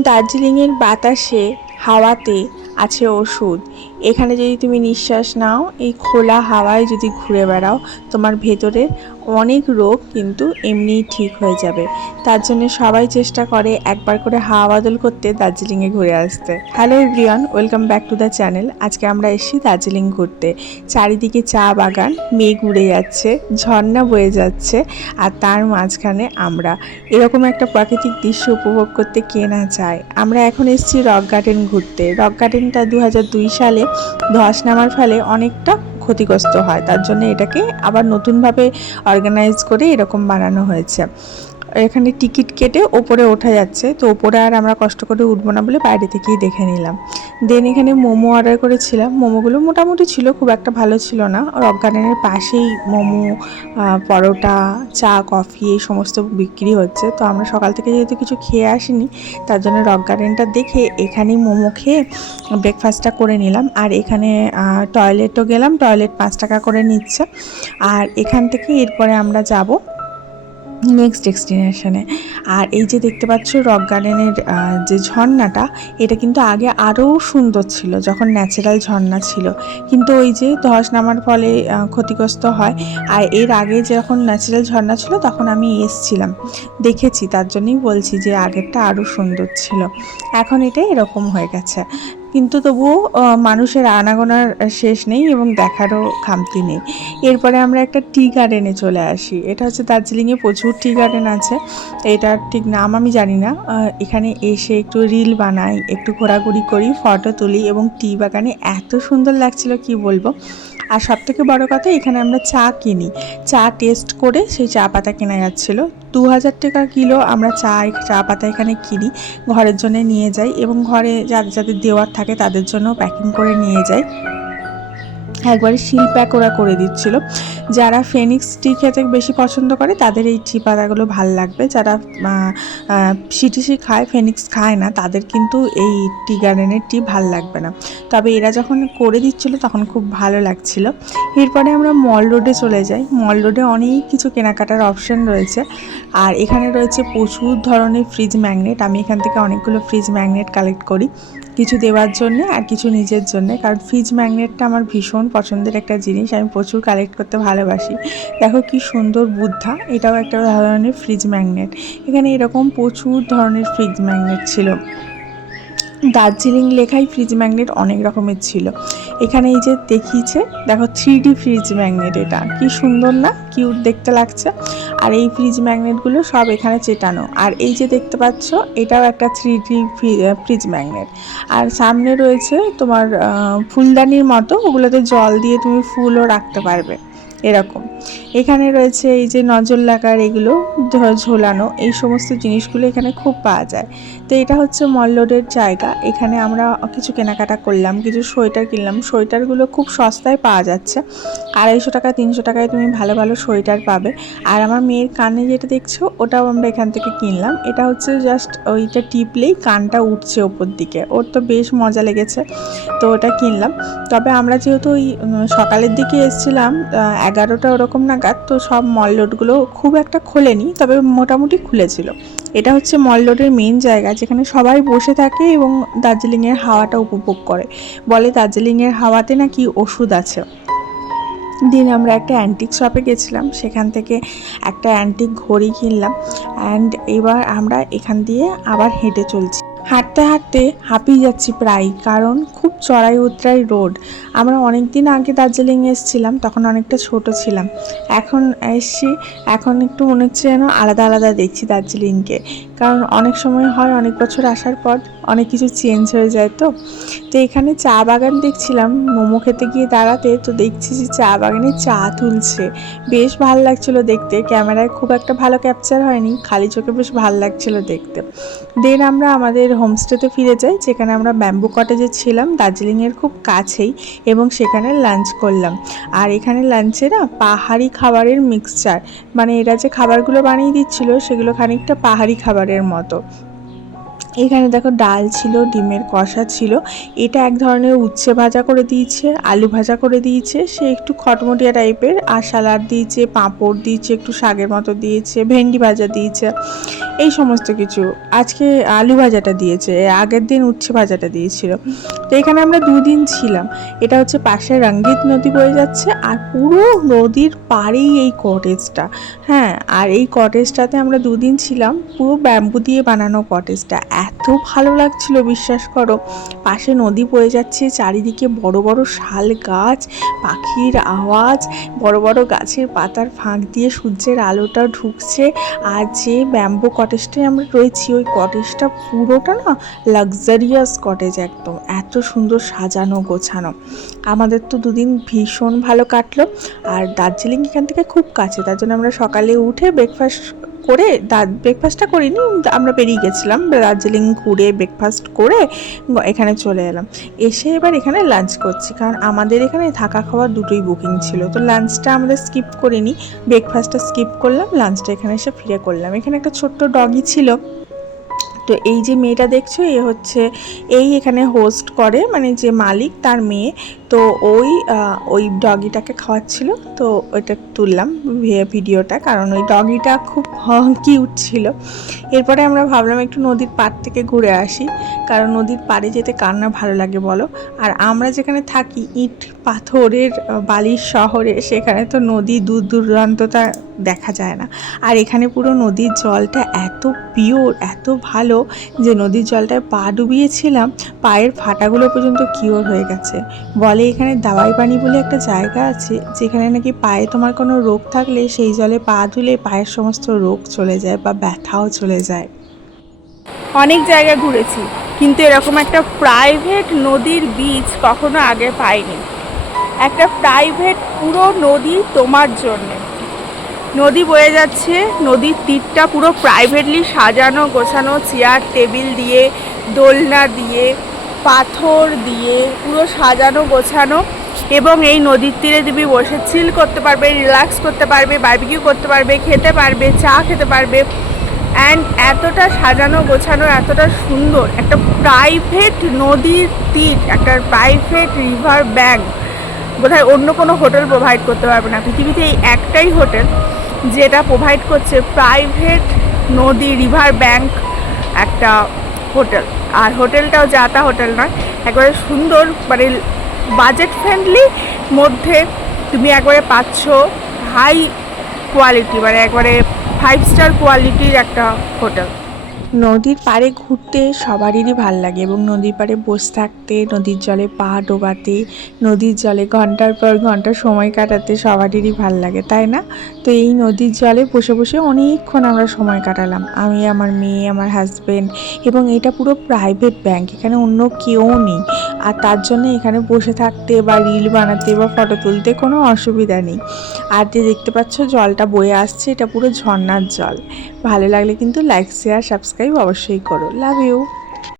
দার্জিলিংয়ের বাতাসে, হাওয়াতে আছে ওষুধ। এখানে যদি তুমি নিঃশ্বাস নাও, এই খোলা হাওয়ায় যদি ঘুরে বেড়াও, তোমার ভেতরের অনেক রোগ কিন্তু এমনিই ঠিক হয়ে যাবে। তার জন্য সবাই চেষ্টা করে একবার করে হাওয়া বদল করতে দার্জিলিংয়ে ঘুরে আসতে। Hello everyone, welcome back to the channel. আজকে আমরা এসেছি দার্জিলিং ঘুরতে। চারিদিকে চা বাগান, মেঘ উড়ে যাচ্ছে, ঝর্ণা বয়ে যাচ্ছে, আর তার মাঝখানে আমরা। এরকম একটা প্রাকৃতিক দৃশ্য উপভোগ করতে কে না চায়। আমরা এখন এসেছি রক গার্ডেন ঘুরতে। রক গার্ডেনটা 2002 সালে ধস নামার ফলে অনেকটা ক্ষতিগ্রস্ত হয়, তার জন্য এটাকে আবার নতুনভাবে অর্গানাইজ করে এরকম বানানো হয়েছে। এখানে টিকিট কেটে ওপরে ওঠা যাচ্ছে, তো ওপরে আর আমরা কষ্ট করে উঠবো না বলে বাইরে থেকেই দেখে নিলাম। দেন এখানে মোমো অর্ডার করেছিলাম। মোমোগুলো মোটামুটি ছিল, খুব একটা ভালো ছিল না। রক গার্ডেনের পাশেই মোমো, পরোটা, চা, কফি এই সমস্ত বিক্রি হচ্ছে। তো আমরা সকাল থেকে যেহেতু কিছু খেয়ে আসিনি, তার জন্য রক গার্ডেনটা দেখে এখানেই মোমো খেয়ে ব্রেকফাস্টটা করে নিলাম। আর এখানে টয়লেটও গেলাম, টয়লেট 5 টাকা করে নিচ্ছে। আর এখান থেকে এরপরে আমরা যাব নেক্সট ডেস্টিনেশনে। আর এই যে দেখতে পাচ্ছ রক গার্ডেনের যে ঝর্ণাটা, এটা কিন্তু আগে আরও সুন্দর ছিল যখন ন্যাচারাল ঝর্ণা ছিল, কিন্তু ওই যে ধস নামার ফলে ক্ষতিগ্রস্ত হয়। আর এর আগে যখন ন্যাচারাল ঝর্ণা ছিল তখন আমি এসছিলাম, দেখেছি, তার জন্যই বলছি যে আগেরটা আরও সুন্দর ছিল। এখন এটা এরকম হয়ে গেছে, কিন্তু তবুও মানুষের আনাগোনার শেষ নেই এবং দেখারও খামতি নেই। এরপরে আমরা একটা টি গার্ডেনে চলে আসি। এটা হচ্ছে দার্জিলিংয়ে প্রচুর টি গার্ডেন আছে, এটার ঠিক নাম আমি জানি না। এখানে এসে একটু রিল বানাই, একটু ঘোরাঘুরি করি, ফটো তুলি, এবং টি বাগানে এত সুন্দর লাগছিল কি বলবো। আর সবথেকে বড় কথা, এখানে আমরা চা কিনি, চা টেস্ট করে সেই চা পাতা কেনা যাচ্ছিলো। 2000 টাকা কিলো আমরা চা পাতা এখানে কিনি, ঘরের জন্য নিয়ে যাই, এবং ঘরে যাদের যাদের দেওয়ার থাকে তাদের জন্য প্যাকিং করে নিয়ে যাই। একবারে শিল প্যাক ওরা করে দিচ্ছিল। যারা ফেনিক্স টি খেতে বেশি পছন্দ করে তাদের এই টি পাতাগুলো ভাল লাগবে। যারা সিটিসি খায়, ফেনিক্স খায় না, তাদের কিন্তু এই টি গার্ডেনের টি ভাল লাগবে না। তবে এরা যখন করে দিচ্ছিল তখন খুব ভালো লাগছিল। এরপরে আমরা মল রোডে চলে যাই। মল রোডে অনেক কিছু কেনাকাটার অপশন রয়েছে, আর এখানে রয়েছে প্রচুর ধরনের ফ্রিজ ম্যাগনেট। আমি এখান থেকে অনেকগুলো ফ্রিজ ম্যাগনেট কালেক্ট করি, কিছু দেওয়ার জন্য আর কিছু নিজের জন্য, কারণ ফ্রিজ ম্যাগনেটটা আমার ভীষণ পছন্দের একটা জিনিস, আমি প্রচুর কালেক্ট করতে ভালোবাসি। দেখো কি সুন্দর বুদ্ধা, এটাও একটা ধরনের ফ্রিজ ম্যাগনেট। এখানে এরকম প্রচুর ধরনের ফ্রিজ ম্যাগনেট ছিল। দার্জিলিং লেখাই ফ্রিজ ম্যাগনেট অনেক রকমের ছিল। এখানে এই যে দেখিয়েছে, দেখো 3D ফ্রিজ ম্যাগনেট, এটা কি সুন্দর না, কিউট দেখতে লাগছে। আর এই ফ্রিজ ম্যাগনেটগুলো সব এখানে চেটানো। আর এই যে দেখতে পাচ্ছ, এটাও একটা 3D ফ্রিজ ম্যাগনেট। আর সামনে রয়েছে তোমার ফুলদানির মতো, ওগুলোতে জল দিয়ে তুমি ফুলও রাখতে পারবে এরকম। এখানে রয়েছে এই যে নজর লাগার, এগুলো ঝোলানো, এই সমস্ত জিনিসগুলো এখানে খুব পাওয়া যায়। তো এটা হচ্ছে মল রোডের জায়গা। এখানে আমরা কিছু কেনাকাটা করলাম, কিছু সোয়েটার কিনলাম। সোয়েটারগুলো খুব সস্তায় পাওয়া যাচ্ছে, 250 টাকা 300 টাকায় তুমি ভালো ভালো সোয়েটার পাবে। আর আমার মেয়ের কানে যেটা দেখছো, ওটাও আমরা এখান থেকে কিনলাম। এটা হচ্ছে জাস্ট ওইটা টিপলেই কানটা উঠছে ওপর দিকে, ওর তো বেশ মজা লেগেছে, তো ওটা কিনলাম। তবে আমরা যেহেতু ওই সকালের দিকে এসেছিলাম 11টা ওরকম নাগাদ, তো সব মল রোডগুলো খুব একটা খোলেনি, তবে মোটামুটি খুলেছিল। এটা হচ্ছে মল রোডের মেইন জায়গা, যেখানে সবাই বসে থাকে এবং দার্জিলিংয়ের হাওয়াটা উপভোগ করে। বলে দার্জিলিংয়ের হাওয়াতে নাকি ওষুধ আছে। দিন আমরা একটা অ্যান্টিক শপে গেছিলাম, সেখান থেকে একটা অ্যান্টিক ঘড়ি কিনলাম। অ্যান্ড এবার আমরা এখান দিয়ে আবার হেঁটে চলছি। হাঁটতে হাঁটতে হাঁপিয়ে যাচ্ছি প্রায়, কারণ খুব চড়াই উতরাই রোড। আমরা অনেক দিন আগে দার্জিলিং এসেছিলাম, তখন অনেকটা ছোট ছিলাম। এখন এসছি, এখন একটু মনে হচ্ছে যেন আলাদা আলাদা দেখছি দার্জিলিংকে, কারণ অনেক সময় হয় অনেক বছর আসার পর অনেক কিছু চেঞ্জ হয়ে যায়। তো এখানে চা বাগান দেখছিলাম, মোমো খেতে গিয়ে দাঁড়াতে, তো দেখছি যে চা বাগানে চা তুলছে, বেশ ভালো লাগছিল দেখতে। ক্যামেরায় খুব একটা ভালো ক্যাপচার হয়নি, খালি চোখে বেশ ভালো লাগছিল দেখতে। দেন আমরা আমাদের হোমস্টেতে ফিরে যাই, যেখানে আমরা ব্যাম্বু কটেজে ছিলাম, দার্জিলিংয়ের খুব কাছেই, এবং সেখানে লাঞ্চ করলাম। আর এখানে লাঞ্চে না পাহাড়ি খাবারের মিক্সচার, মানে এরা যে খাবারগুলো বানিয়ে দিচ্ছিল সেগুলো খানিকটা পাহাড়ি খাবারের মতো। এখানে দেখো ডাল ছিল, ডিমের কষা ছিল, এটা এক ধরনের উচ্ছে ভাজা করে দিয়েছে, আলু ভাজা করে দিয়েছে, সে একটু খটমটিয়া টাইপের, আর স্যালাড দিয়েছে, পাঁপড় দিয়েছে, একটু শাকের মতো দিয়েছে, ভেন্ডি ভাজা দিয়েছে। এই সমস্ত কিছু। আজকে আলু ভাজাটা দিয়েছে, আগের দিন উচ্ছে ভাজাটা দিয়েছিল। তো এখানে আমরা 2 দিন ছিলাম। এটা হচ্ছে পাশে রঙ্গিত নদী বয়ে যাচ্ছে আর পুরো নদীর পাড়েই এই কটেজটা। হ্যাঁ, আর এই কটেজটাতে আমরা 2 দিন ছিলাম। পুরো ব্যাম্বু দিয়ে বানানো কটেজটা, এত ভালো লাগছিল বিশ্বাস করো। পাশে নদী বয়ে যাচ্ছে, চারিদিকে বড় বড় শাল গাছ, পাখির আওয়াজ, বড় বড় গাছের পাতার ফাঁক দিয়ে সূর্যের আলোটা ঢুকছে। আর যে ব্যাম্বু কটেজটায় আমরা রয়েছি, ওই কটেজটা পুরোটা না লাক্সারিয়াস কটেজ একদম, এত সুন্দর সাজানো গোছানো। আমাদের তো 2 দিন ভীষণ ভালো কাটলো। আর দার্জিলিং এখান থেকে খুব কাছে, তার জন্য আমরা সকালে উঠে ব্রেকফাস্ট করে, ব্রেকফাস্টটা করিনি, আমরা বেরিয়ে গেছিলাম দার্জিলিং ঘুরে ব্রেকফাস্ট করে এখানে চলে এলাম। এসে এবার এখানে লাঞ্চ করছি, কারণ আমাদের এখানে থাকা খাওয়া দুটোই বুকিং ছিল। তো লাঞ্চটা আমরা স্কিপ করিনি, ব্রেকফাস্টটা স্কিপ করলাম, লাঞ্চটা এখানে এসে ফিরে করলাম। এখানে একটা ছোট্ট ডগি ছিল। তো এই যে মেয়েটা দেখছো, এ হচ্ছে এখানে হোস্ট করে, মানে যে মালিক তার মেয়ে। তো ওই ডগিটাকে খাওয়াচ্ছিল, তো ওইটা তুললাম ভিডিওটা, কারণ ওই ডগিটা খুব কিউট ছিল। এরপরে আমরা ভাবলাম একটু নদীর পাড় থেকে ঘুরে আসি, কারণ নদীর পাড়ে যেতে কার না ভালো লাগে বলো। আর আমরা যেখানে থাকি ইট পাথরের বালির শহরে, সেখানে তো নদী দূর দূরান্তটা দেখা যায় না। আর এখানে পুরো নদীর জলটা এত পিওর, এত ভালো, যে নদীর জলটায় পা ডুবিয়েছিলাম, পায়ের ফাটাগুলো পর্যন্ত কিওর হয়ে গেছে। বলে এখানে দাওয়াই পানি বলে একটা জায়গা আছে, যেখানে নাকি পায়ে তোমার কোনো রোগ থাকলে সেই জলে পা ধুলে পায়ের সমস্ত রোগ চলে যায় বা ব্যথাও চলে যায়। অনেক জায়গা ঘুরেছি, কিন্তু এরকম একটা প্রাইভেট নদীর বীচ কখনো আগে পাইনি। একটা প্রাইভেট পুরো নদী তোমার জন্যে, নদী বয়ে যাচ্ছে, নদীর তীরটা পুরো প্রাইভেটলি সাজানো গোছানো, চেয়ার টেবিল দিয়ে, দোলনা দিয়ে, পাথর দিয়ে পুরো সাজানো গোছানো। এবং এই নদীর তীরে তুমি বসে চিল করতে পারবে, রিল্যাক্স করতে পারবে, বারবিকিউ করতে পারবে, খেতে পারবে, চা খেতে পারবে। অ্যান্ড এতটা সাজানো গোছানো, এতটা সুন্দর একটা প্রাইভেট নদীর তীর, একটা প্রাইভেট রিভার ব্যাঙ্ক বোধহয় অন্য কোনো হোটেল প্রোভাইড করতে পারবে না। পৃথিবীতে এই একটাই হোটেল যেটা প্রোভাইড করছে প্রাইভেট নদী রিভার ব্যাঙ্ক একটা হোটেল। আর হোটেলটাও যাতা হোটেল নয়, একবারে সুন্দর, মানে বাজেট ফ্রেন্ডলি মধ্যে তুমি একবারে পাচ্ছ হাই কোয়ালিটি, মানে একবারে 5 স্টার কোয়ালিটির একটা হোটেল। নদীর পাড়ে ঘুরতে সবারই ভাল লাগে, এবং নদীর পাড়ে বসে থাকতে, নদীর জলে পা ডোবাতে, নদীর জলে ঘন্টার পর ঘন্টা সময় কাটাতে সবারই ভাল লাগে, তাই না? তো এই নদীর জলে বসে বসে অনেকক্ষণ আমরা সময় কাটালাম, আমি, আমার মেয়ে, আমার হাজব্যান্ড। এবং এটা পুরো প্রাইভেট ব্যাংক, এখানে অন্য কেউ নেই। আর তার জন্য এখানে বসে থাকতে বা রিল বানাতে বা ফটো তুলতে কোনো অসুবিধা নেই। আর যে দেখতে পাচ্ছ জলটা বয়ে আসছে, এটা পুরো ঝর্ণার জল। ভালো লাগলে কিন্তু লাইক, শেয়ার, সাবস্ক্রাইব অবশ্যই করো। Love you.